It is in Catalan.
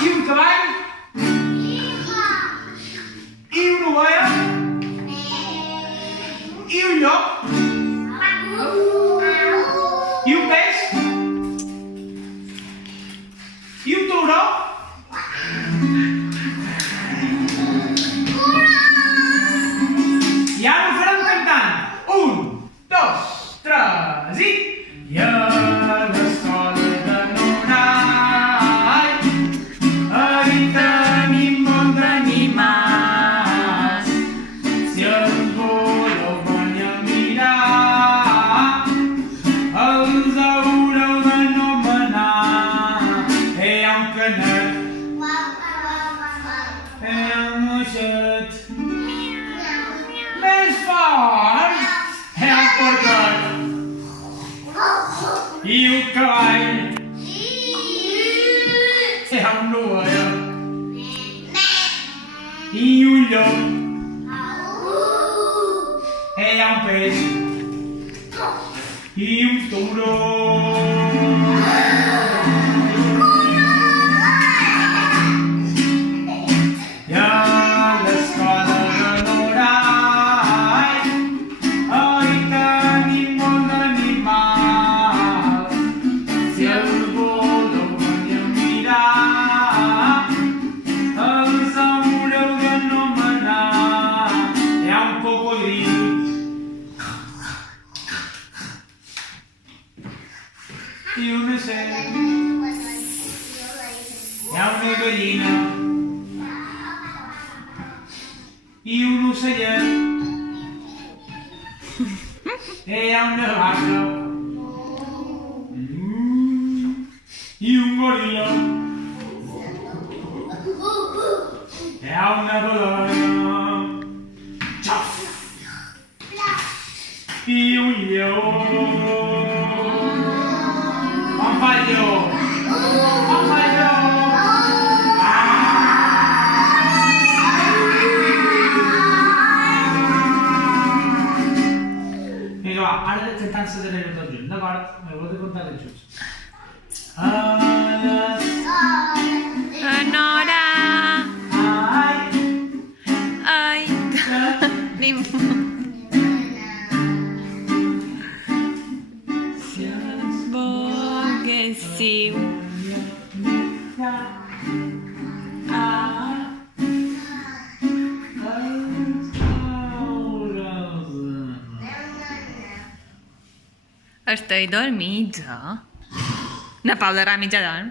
I un cavall? I una ovella? I un llop? I un peix? I un tauró? I ara ho farem cantant. 1, 2, 3 i... I a l'escola de Norai ahí tenim molt d'animals. Si els voleu venir a mirar, els haureu d'anomenar. Hi ha un canet, hi ha un moixet, més fort, hi ha un porquet i un cavall, hi ha una ovella i un llop, hi ha un peix i un tauró. I a l'escola de Norai ahí tenim molt d'animals. Si els voleu venir a mirar, els haureu d'anomenar. Hi ha un cocodril i una serp, hi ha una gallina i un ocellet, hi ha una vaca i un goril·la, hi ha una balena i un lleó. On fa el lleó? On fa el lleó? Vinga, va, ara cantant se n'anem tots junts, d'acord? M'ho he de contar tots junts. Nora! Ai! Ai! Tenim... Si els volguéssiu Estic dormit, eh? Na Paula era mitja dorm.